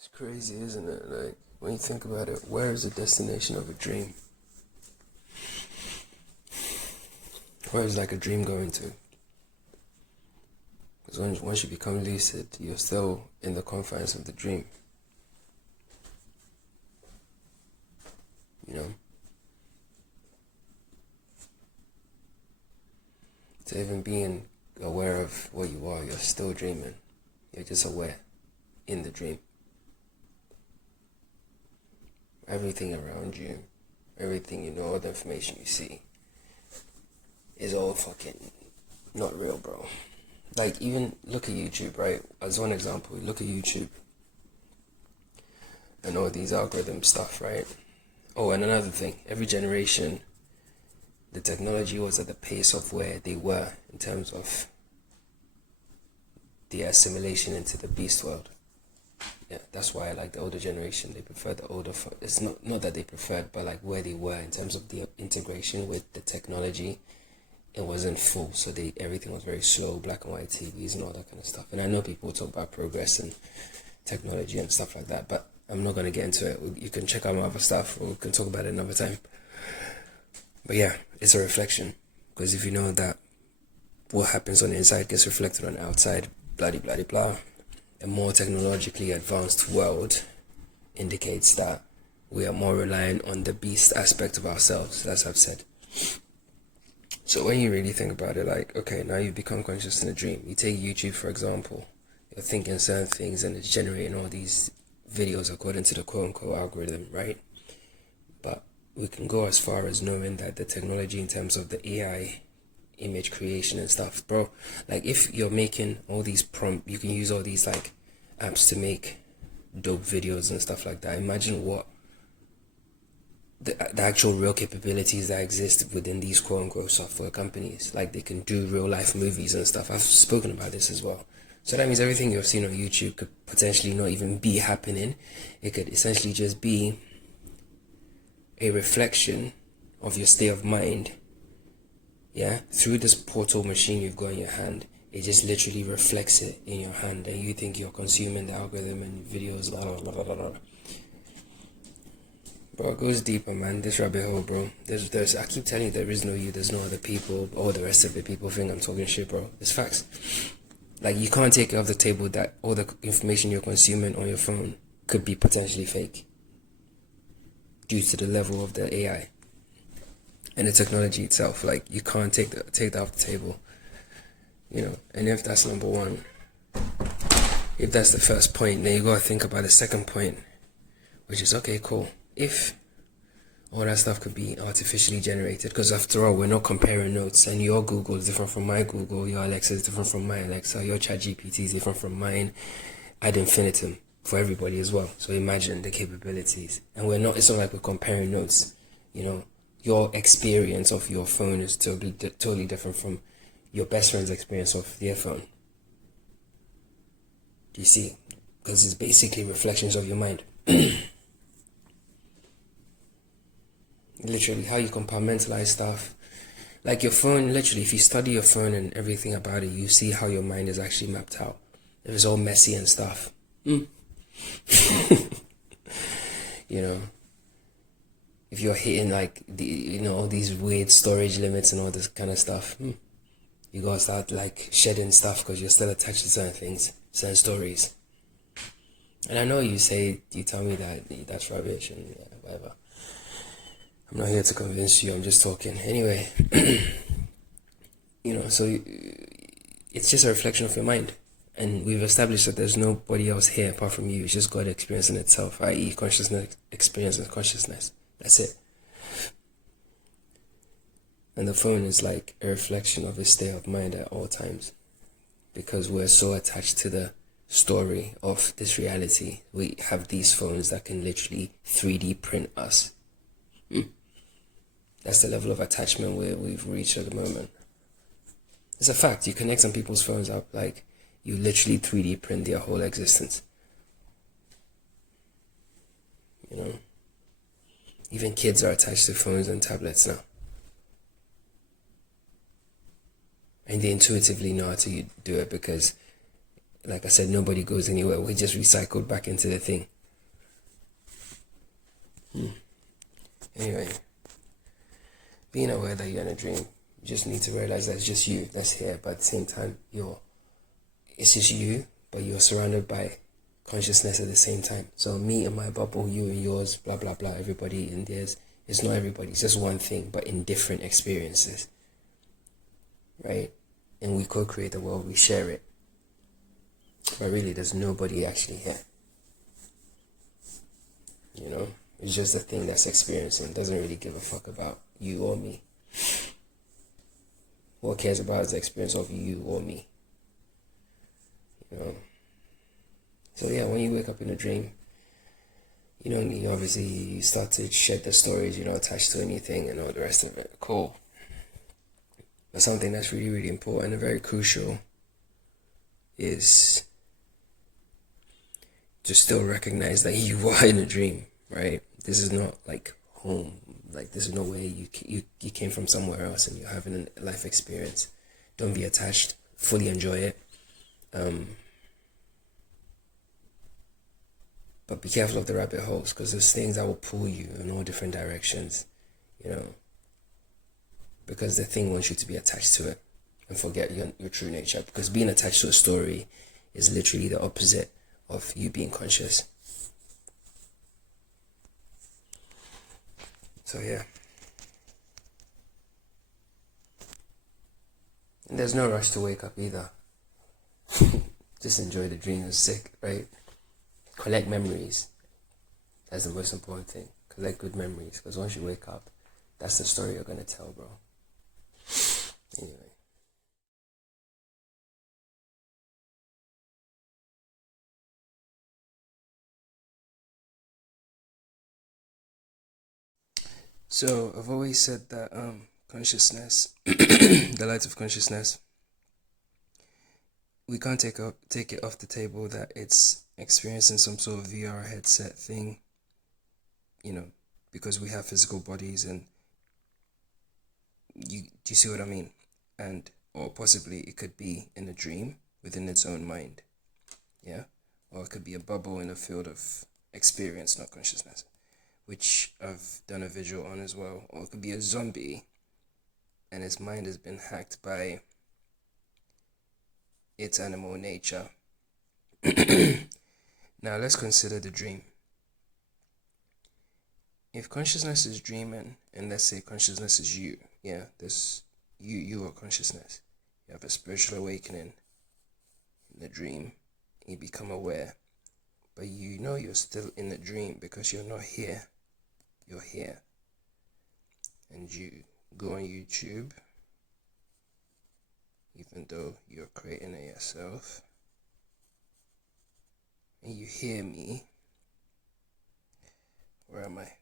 It's crazy, isn't it? Like, when you think about it, where is the destination of a dream? Where is like a dream going to? Because once you become lucid, you're still in the confines of the dream. You know? To even being aware of what you are, you're still dreaming. You're just aware in the dream. Everything around you, everything you know, all the information you see is all fucking not real, bro. Like, even look at YouTube, right? As one example, look at YouTube and all these algorithm stuff, right? Oh, and another thing, every generation, the technology was at the pace of where they were in terms of the assimilation into the beast world. Yeah, that's why I like the older generation. They prefer the older. It's not that they preferred, but like where they were in terms of the integration with the technology, it wasn't full. So everything was very slow, black and white TVs and all that kind of stuff. And I know people talk about progress and technology and stuff like that, but I'm not gonna get into it. You can check out my other stuff, or we can talk about it another time. But yeah, it's a reflection, because if you know that what happens on the inside gets reflected on the outside, blah blah blah blah. A more technologically advanced world indicates that we are more reliant on the beast aspect of ourselves, as I've said. So when you really think about it, like, okay, now you've become conscious in a dream. You take YouTube, for example. You're thinking certain things and it's generating all these videos according to the quote-unquote algorithm, right? But we can go as far as knowing that the technology in terms of the AI image creation and stuff, bro, like if you're making all these you can use all these like apps to make dope videos and stuff like that. Imagine what the actual real capabilities that exist within these quote-unquote software companies. Like, they can do real life movies and stuff. I've spoken about this as well. So that means everything you've seen on YouTube could potentially not even be happening. It could essentially just be a reflection of your state of mind. Yeah, through this portal machine you've got in your hand, it just literally reflects it in your hand, and you think you're consuming the algorithm and videos, blah, blah, blah, blah, blah. Bro, it goes deeper, man. This rabbit hole, bro. There's. I keep telling you, there is no you, there's no other people. All the rest of the people think I'm talking shit, bro. It's facts. Like, you can't take it off the table that all the information you're consuming on your phone could be potentially fake, due to the level of the AI and the technology itself. Like, you can't take that off the table, you know. And if that's number one, if that's the first point, then you gotta think about the second point, which is, okay, cool, if all that stuff could be artificially generated, because after all, we're not comparing notes, and your Google is different from my Google, your Alexa is different from my Alexa, your ChatGPT is different from mine, ad infinitum for everybody as well. So imagine the capabilities. And it's not like we're comparing notes, you know. Your experience of your phone is totally different from your best friend's experience of their phone. Do you see? Because it's basically reflections of your mind. Literally, how you compartmentalize stuff. Like your phone, literally, if you study your phone and everything about it, you see how your mind is actually mapped out. If it's all messy and stuff. You know, if you're hitting like all these weird storage limits and all this kind of stuff, you gotta start like shedding stuff, because you're still attached to certain things, certain stories. And I know you tell me that that's rubbish and yeah, whatever. I'm not here to convince you, I'm just talking. Anyway, you know, so it's just a reflection of your mind. And we've established that there's nobody else here apart from you. It's just God experiencing itself, i.e. consciousness, experience and consciousness. That's it. And the phone is like a reflection of his state of mind at all times, because we're so attached to the story of this reality. We have these phones that can literally 3D print us. That's the level of attachment we've reached at the moment. It's a fact. You connect some people's phones up, like, you literally 3D print their whole existence. You know? Even kids are attached to phones and tablets now. And they intuitively know how to do it, because like I said, nobody goes anywhere. We just recycled back into the thing. Anyway, being aware that you're in a dream, you just need to realize that it's just you that's here, but at the same time, it's just you, but you're surrounded by consciousness at the same time. So me and my bubble, you and yours, blah blah blah, everybody in theirs. It's not everybody, it's just one thing, but in different experiences, right? And we co-create the world, we share it, but really there's nobody actually here. It's just the thing that's experiencing. Doesn't really give a fuck about you or me. What cares about is the experience of you or me. So yeah, when you wake up in a dream, you obviously start to shed the stories, you're not attached to anything and all the rest of it. Cool. But something that's really, really important and very crucial is to still recognize that you are in a dream, right? This is not like home. Like, this is no way you came from somewhere else and you're having a life experience. Don't be attached. Fully enjoy it. But be careful of the rabbit holes, because there's things that will pull you in all different directions, because the thing wants you to be attached to it and forget your true nature. Because being attached to a story is literally the opposite of you being conscious. So yeah. And there's no rush to wake up either. Just enjoy the dream. It's sick, right? Collect memories. That's the most important thing. Collect good memories, because once you wake up, that's the story you're gonna tell, bro. Anyway. So I've always said that consciousness, the light of consciousness, we can't take it off the table that it's experiencing some sort of VR headset thing, because we have physical bodies, and do you see what I mean? And or possibly it could be in a dream within its own mind, yeah, or it could be a bubble in a field of experience, not consciousness, which I've done a visual on as well. Or it could be a zombie and its mind has been hacked by its animal nature. Now let's consider the dream. If consciousness is dreaming, and let's say consciousness is you, yeah, this you are consciousness. You have a spiritual awakening in the dream, you become aware, but you're still in the dream because you're not here. You're here. And you go on YouTube, even though you're creating it yourself, and you hear me. Where am I?